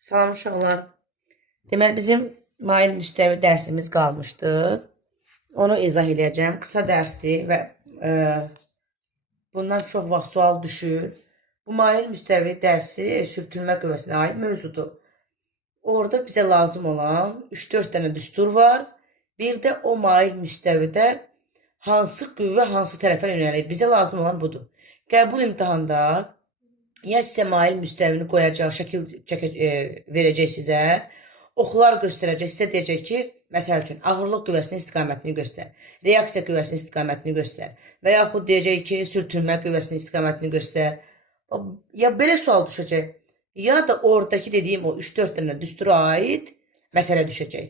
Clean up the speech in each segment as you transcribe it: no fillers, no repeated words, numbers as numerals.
Salam uşaqlar. Deməli bizim mail müstəvi dərsimiz qalmışdı. Onu izah edəcəm. Qısa dərsdir və bundan çox vaxt sual düşür. Bu mail müstəvi dərsi sürtünmə qüvvəsinə aid mövzudur. Orada bizə lazım olan 3-4 dənə düstur var. Bir də o mail müstəvidə hansı qüvvə hansı tərəfə yönəlir. Bizə lazım olan budur. Qəbul imtahanda ya sizə mail müstəvini qoyacaq, şəkil verəcək sizə, oxlar göstərəcək, sizə deyəcək ki, məsəl üçün, ağırlıq qüvvəsinin istiqamətini göstər, reaksiya qüvvəsinin istiqamətini göstər və yaxud deyəcək ki, sürtünmə qüvvəsinin istiqamətini göstər. Ya belə sual düşəcək, ya da oradakı dediyim o 3-4 dənə düstura aid məsələ düşəcək.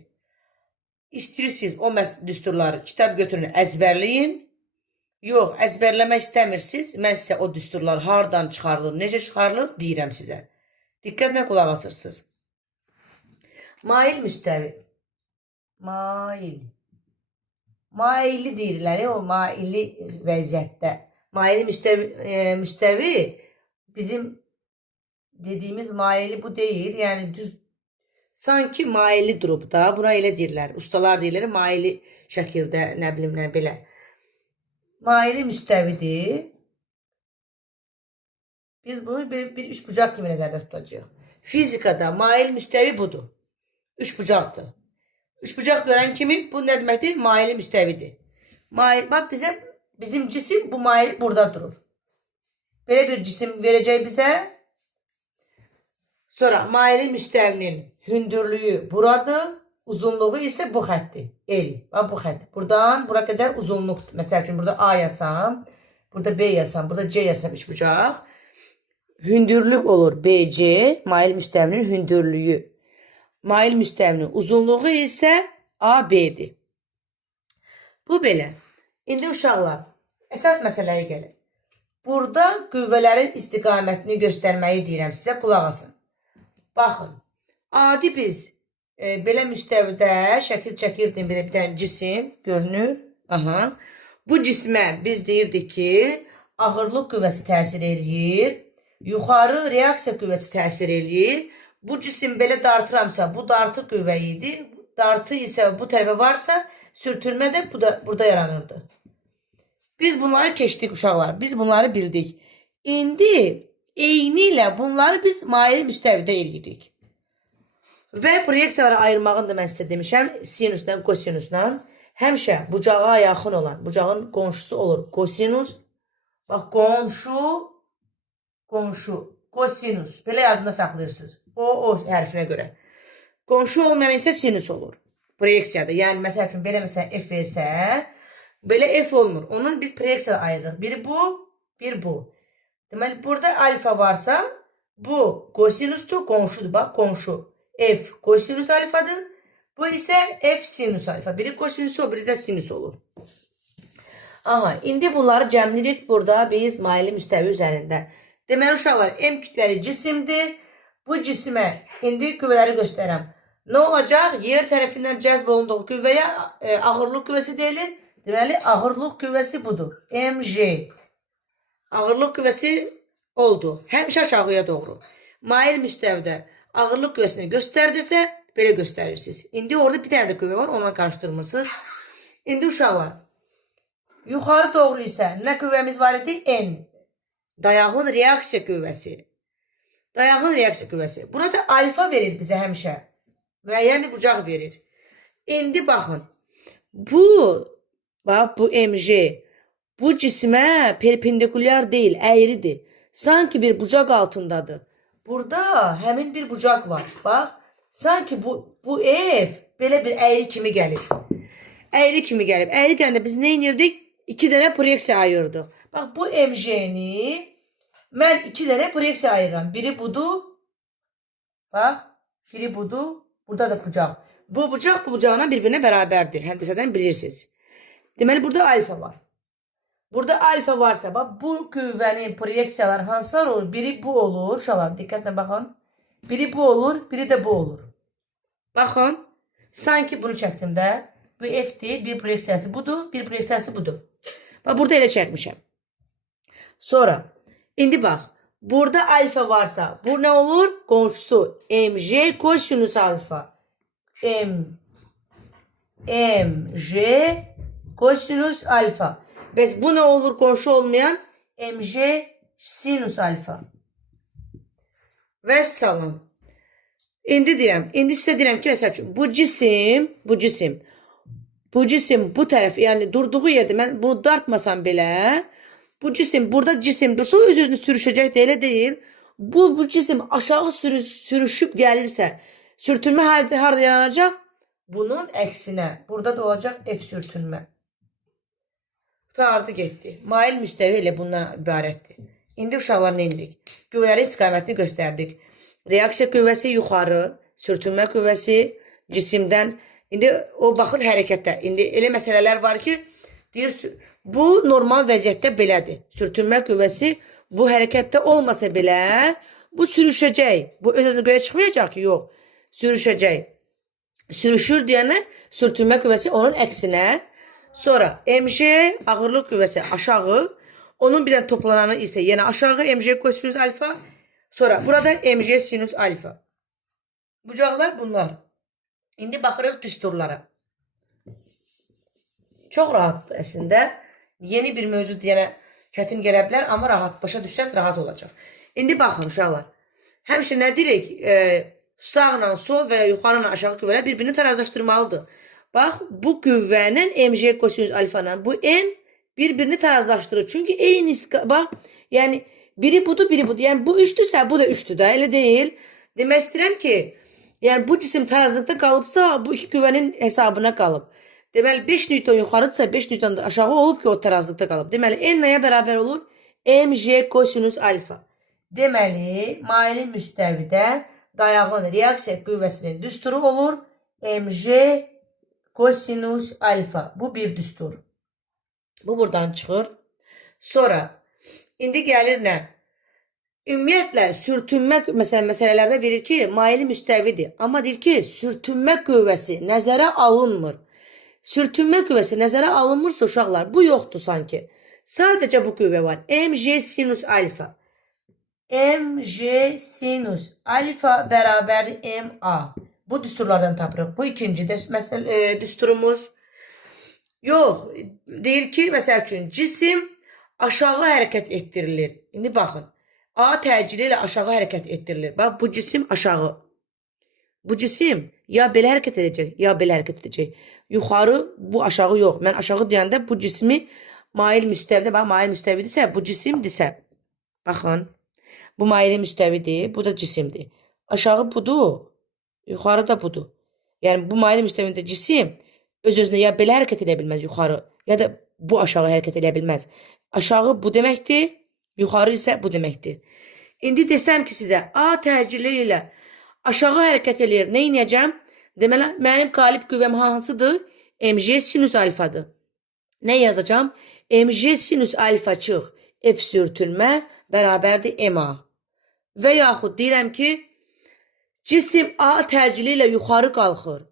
İstəyirsiniz o düsturları kitab götürün, əzbərləyin. Yox, əzbərləmək istəmirsiniz. Mən sizə o düsturlar hardan çıxarılır, necə çıxarılır deyirəm sizə. Diqqətlə qulaq asırsınız. Mail müstəvi. Maili deyirlər, o maili vəziyyətdə. Maili müstəvi bizim dediyimiz maili bu deyil. Yəni düz sanki maili durub da, buna elə deyirlər. Ustalar deyirlər, maili şəkildə, nə bilim, nə belə. Maili müstəvidir. Biz bunu bir üçbucaq kimi nəzərdə tutacağıq. Fizikada mail müstəvi budur. Üçbucaqdır. Üçbucaq görən kimi bu nə deməkdir? Maili müstəvidir. Bax, bizim cisim bu mail burada durur. Belə bir cisim verəcək bizə. Sonra maili müstəvinin hündürlüyü buradır. Uzunluğu isə bu xətdir. L. Bu xət. Buradan bura qədər uzunluqdur. Məsəl üçün, burada A yazsam, burada B yazsam, burada C yazsam üçbucaq. Hündürlük olur BC, mail müstəvinin hündürlüyü. Mail müstəvinin uzunluğu isə AB'dir. Bu belə. İndi uşaqlar, əsas məsələyə gəlir. Burada qüvvələrin istiqamətini göstərməyi deyirəm sizə, qulaq asın. Baxın, adi biz belə müstəvidə şəkil çəkirdim, belə bir dənə cisim görünür. Bu cismə biz deyirdik ki, ağırlıq qüvvəsi təsir eləyir, yuxarı reaksiya qüvvəsi təsir eləyir. Bu cisim belə dartıramsa, bu dartı qüvvə idi. Dartı isə bu tərəfə varsa, sürtünmə də burada yaranırdı. Biz bunları keçdik uşaqlar, biz bunları bildik. İndi eyni ilə bunları biz mail müstəvidə eləyirik. Və proyeksiyaları ayırmağını da mən sizə demişəm, sinusla, kosinusla. Həmişə bucağa yaxın olan, bucağın qonşusu olur kosinus. Bax, qonşu, kosinus. Belə yadında saxlayırsınız. O hərfinə görə. Qonşu olmayan isə sinus olur. Proyeksiyada. Yəni, məsəl üçün, belə məsələn F versə, belə F olmur. Onun biz proyeksiyada ayırırıq. Biri bu, bir bu. Deməli, burada alfa varsa, bu kosinusdur, qonşudur. Bax, qonşu. F kosinus alfadır. Bu isə F sinus alfa. Biri kosinus olur, biri də sinus olur. İndi bunları cəmləyirik burada biz maili müstəvi üzərində. Deməli uşaqlar, M kütləli cisimdir. Bu cisimə indi qüvvələri göstərəm. Nə olacaq? Yer tərəfindən cəzb olunduğu qüvvəyə ağırlıq qüvvəsi deyilir. Deməli, ağırlıq qüvvəsi budur. mg. Ağırlıq qüvvəsi oldu. Həmişə aşağıya doğru. Mail müstəvidə ağırlıq qüvvəsini göstərdirsə, belə göstərirsiniz. İndi orada bir dənə də qüvvə var, onunla qarışdırmırsınız. İndi uşaqlar, yuxarı doğru isə nə qüvvəmiz var idi? N. Dayağın reaksiya qüvvəsi. Dayağın reaksiya qüvvəsi. Burada alfa verir bizə həmişə. Müəyyən bir bucaq verir. İndi baxın, bu mg, bu cismə perpendikulyar deyil, əyridir. Sanki bir bucaq altındadır. Burada həmin bir bucaq var. Bax, sanki bu F belə bir əyri kimi gəlir. Əyri kimi gəlib. Əyri gəndə biz nə edirdik? 2 dənə proyeksiya ayırdıq. Bax, bu mg-ni mən 2 dənə proyeksiya ayırıram. Biri budur. Bax, biri budur. Burada da bucaq. Bu bucaq bu bucağına bir-birinə bərabərdir. Həndəsədən bilirsiniz. Deməli, burada alfa var. Burada alfa varsa, bax, bu qüvvənin proyeksiyaları hansılar olur? Biri bu olur. Uşaqlar, diqqətlə baxın. Biri bu olur, biri də bu olur. Baxın, sanki bunu çəkdim də. Bu F-dir, bir proyeksiyası budur, bir proyeksiyası budur. Bax, burada elə çəkmişəm. Sonra, indi bax, Burada alfa varsa bu ne olur? Qonşusu. mj kosinüs alfa. mj kosinüs alfa. Bəs bu ne olur qonşu olmayan? mj sinüs alfa. Və salam. İndi sizə deyirəm ki, məsəl üçün, bu cisim bu tərəf, yəni durduğu yerdə mən bunu dartmasam belə, bu cisim, burada cisim dursa öz-özünü sürüşəcək də, elə deyil. Bu cisim aşağı sürüşüb gəlirsə, sürtünmə harada yaranacaq? Bunun əksinə. Burada da olacaq F sürtünmə. Qutardı getdi. Mail müstəvi elə bundan ibarətdir. İndi uşaqlar nə edirik? Qüvvələrin istiqamətini göstərdik. Reaksiya qüvvəsi yuxarı, sürtünmə qüvvəsi cisimdən. İndi o baxır hərəkətə. İndi elə məsələlər var ki, deyir, bu normal vəziyyətdə belədir. Sürtünmə qüvvəsi bu hərəkətdə olmasa belə, bu sürüşəcək. Bu öz-özünə göyə çıxmayacaq ki, yox. Sürüşəcək. Sürüşür deyənə sürtünmə qüvvəsi onun əksinə. Sonra mj ağırlıq qüvvəsi aşağı. Onun bir də toplananı isə yenə aşağı mj kosinüs alfa. Sonra burada mj sinüs alfa. Bucaqlar bunlar. İndi baxırıq düsturlara. Çox rahatdır əslində. Yeni bir mövcud deyənə çətin gələ bilər, amma rahat. Başa düşsəz rahat olacaq. İndi baxın uşaqlar. Həmişə nə deyirik? Sağla sol və ya yuxarı ilə aşağı qüvvələr bir-birini tarazlaşdırmalıdır. Bax, bu qüvvənin mj kosinüs alfa ilə bu n bir-birini tarazlaşdırır. Çünki eyni, bax, yəni biri budur, biri budur. Yəni bu 3-dürsə, bu da 3-dür də, elə deyil. Demək istəyirəm ki, yəni bu cisim tarazlıqda qalıbsa, bu iki qüvvənin hesabına qalıb. Deməli, 5 newton yuxarıdırsa, 5 newton da aşağı olub ki, o tarazlıqda qalıb. Deməli, n nəyə bərabər olur? mj kosinüs alfa. Deməli, maili müstəvidə dayağın reaksiya qüvvəsinin düsturu olur. mj kosinüs alfa. Bu bir düstur. Bu buradan çıxır. Sonra, indi gəlir nə? Ümumiyyətlə, sürtünmə məsələlərdə verir ki, maili müstəvidir. Amma deyir ki, sürtünmə qüvvəsi nəzərə alınmır. Sürtünmə qüvvəsi nəzərə alınmırsa uşaqlar, bu yoxdur sanki. Sadəcə bu qüvvə var. mj sinüs alfa. mj sinüs alfa bərabərdir ma. Bu düsturlardan tapırıq. Bu ikinci düsturumuz. Yox, deyir ki, məsəl üçün, cisim aşağı hərəkət etdirilir. İndi baxın, A təcili ilə aşağı hərəkət etdirilir. Bax, bu cisim aşağı. Bu cisim ya belə hərəkət edəcək, ya belə hərəkət edəcək. Yuxarı, bu aşağı yox. Mən aşağı deyəndə bu cismi mail müstəvidə, bax, mail müstəvidirsə, bu cisimdirsə, baxın, bu maili müstəvidir, bu da cisimdir. Aşağı budur, yuxarı da budur. Yəni, bu maili müstəvidə cisim öz-özünə ya belə hərəkət edə bilməz yuxarı, ya da bu aşağı hərəkət edə bilməz. Aşağı bu deməkdir, yuxarı isə bu deməkdir. İndi desəm ki, sizə A təcili ilə aşağı hərəkət eləyir, nə inəyəcəm? Deməli, mənim qalib qüvvəm hansıdır? mj sinüs alfadır. Nə yazacağım? mj sinüs alfa çıx, F sürtünmə bərabərdir ma. Və yaxud deyirəm ki, cisim A təcili ilə yuxarı qalxır.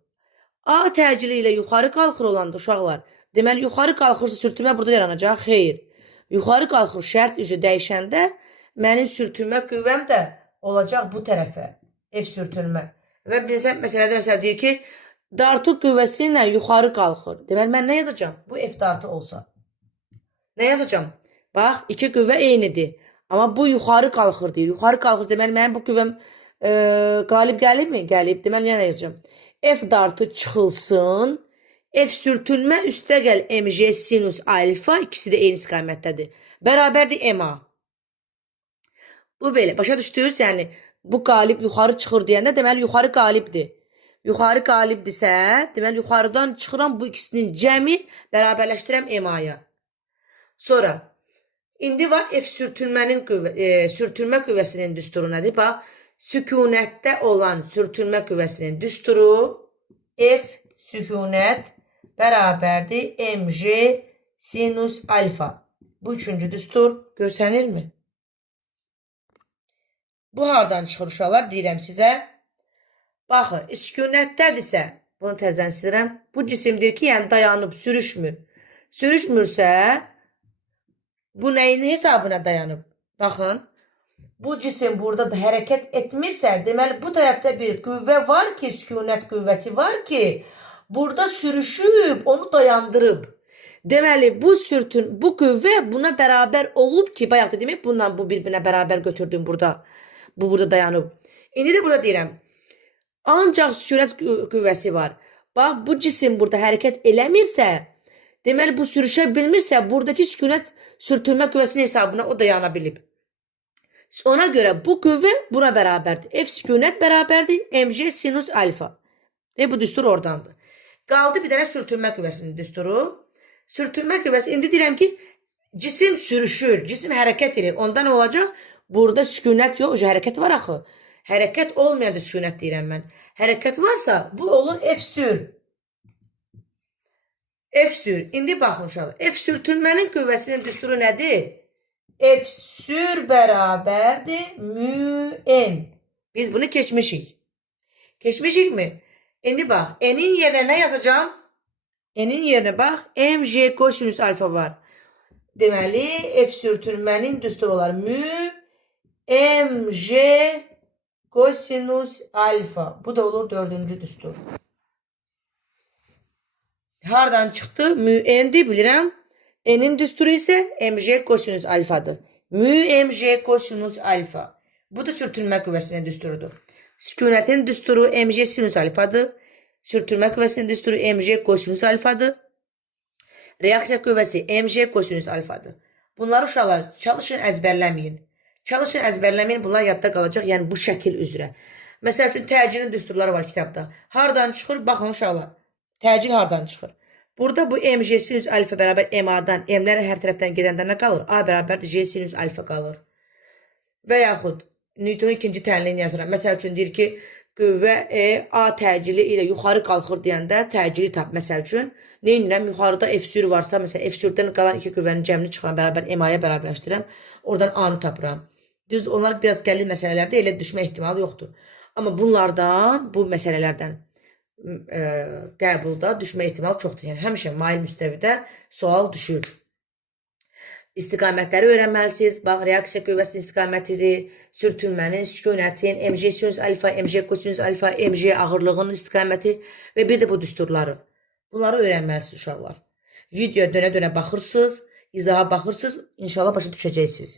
A təcili ilə yuxarı qalxır olanda uşaqlar, deməli, yuxarı qalxırsa sürtünmə burada yaranacaq. Xeyr. Yuxarı qalxır şərt üzü dəyişəndə mənim sürtünmə qüvvəm də olacaq bu tərəfə. F sürtünmə. Və məsələdə deyir ki, dartı qüvvəsi ilə yuxarı qalxır. Deməli, mən nə yazacağım? Bu F dartı olsa. Nə yazacağım? Bax, iki qüvvə eynidir. Amma bu yuxarı qalxır deyir. Yuxarı qalxır. Deməli, mənim bu qüvvəm qalib gəlibmi? Gəlib. Deməli, nə yazacağım? F dartı çıxılsın. F sürtünmə üstə gəl mj sinüs alfa, ikisi də eyni istiqamətdədir. Bərabərdir ma. Bu belə. Başa düşdünüz? Yəni, bu qalib yuxarı çıxır deyəndə, deməli, yuxarı qalibdir. Yuxarı qalibdirsə, deməli, yuxarıdan çıxıram bu ikisinin cəmi bərabərləşdirəm ma-ya. Sonra, indi var F sürtünmə qüvvəsinin düsturu nədir? Bax, sükunətdə olan sürtünmə qüvvəsinin düsturu F sükunət bərabərdir mj sinüs alfa. Bu üçüncü düstur görsənirmi? Bu hardan çıxır uşaqlar? Deyirəm sizə. Baxın, sükunətdədirsə, bunu təzdən silirəm. Bu cisimdir ki, yəni dayanıb, sürüşmür. Sürüşmürsə, bu nəyin hesabına dayanıb? Baxın, bu cisim burada da hərəkət etmirsə, deməli bu tərəfdə bir qüvvə var ki, sükunət qüvvəsi var ki, burada sürüşüb onu dayandırıb. Deməli bu qüvvə buna bərabər olub ki, bayaq da demək bununla bu bir-birinə bərabər götürdüm burada. Bu burada dayanıb. İndi də burada deyirəm. Ancaq sükunət qüvvəsi var. Bax bu cisim burada hərəkət eləmirsə, deməli bu sürüşə bilmirsə, buradakı sükunət sürtünmə qüvvəsinin hesabına o dayana bilib. Ona görə bu qüvvə buna bərabərdir. F sükunət bərabərdir. mg sinus alfa. Bu düstur oradandır. Qaldı bir dənə sürtünmə qüvvəsinin düsturu. Sürtünmə qüvvəsi. İndi deyirəm ki, cisim sürüşür, cisim hərəkət edir. Onda nə olacaq? Burada sükunət yox, hərəkət var axı. Hərəkət olmayan da sükunət deyirəm mən. Hərəkət varsa, bu olur F sür. F sür. İndi baxın uşaqlar. F sürtünmənin qüvvəsinin düsturu nədir? F sür bərabərdir mü n. Biz bunu keçmişik. Keçmişik mi? İndi bax, n'in yerinə nə yazacağım? N'in yerinə bax, mg kosinüs alfa var. Deməli, F sürtünmənin düsturu olar mü mg kosinüs alfa. Bu da olur dördüncü düstur. Hardan çıxdı? Mü n'dir bilirəm. N'in düsturu isə mg kosinüs alfadır. Mü mg kosinüs alfa. Bu da sürtünmə qüvvəsinin düsturudur. Sükunətin düsturu mg sinüs alfadır. Sürtünmə qüvvəsinin düsturu mg kosinüs alfadır. Reaksiya qüvvəsi mg kosinüs alfadır. Bunları uşaqlar çalışın əzbərləməyin. Çalışın əzbərləməyin, bunlar yadda qalacaq, yəni bu şəkil üzrə. Məsəl üçün təcilin düsturları var kitabda. Hardan çıxır? Baxın uşaqlar. Təcil hardan çıxır? Burada bu mg sinüs alfa bərabər ma-dan, m'lər hər tərəfdən gedəndə nə qalır? A bərabərdir j sinüs alfa qalır. Və yaxud Newtonun ikinci tənliyini yazıram. Məsəl üçün deyir ki, qüvvə A təcili ilə yuxarı qalxır deyəndə təcili tap. Məsəl üçün, nə edirəm? Yuxarıda F sür varsa, məsələn, F sürdən qalan iki qüvvənin cəmini çıxıram, bərabər ma-ya bərabərləşdirirəm. Oradan A-nı tapıram. Düzdür, onlar biraz gəlin məsələlərdə elə düşmə ehtimalı yoxdur. Amma bunlardan, bu məsələlərdən qəbulda düşmə ehtimalı çoxdur. Yəni, həmişə mail müstəvidə sual düşür. İstiqamətləri öyrənməlisiniz. Bax, reaksiya qüvvəsinin istiqamətidir, sürtünmənin, sükunətin, mg sinüs alfa, mg kosinüs alfa, mg ağırlığının istiqaməti və bir də bu düsturları. Bunları öyrənməlisiniz uşaqlar. Videoya dönə-dönə baxırsınız, izaha baxırsınız, inşallah başa düşəcəksiniz.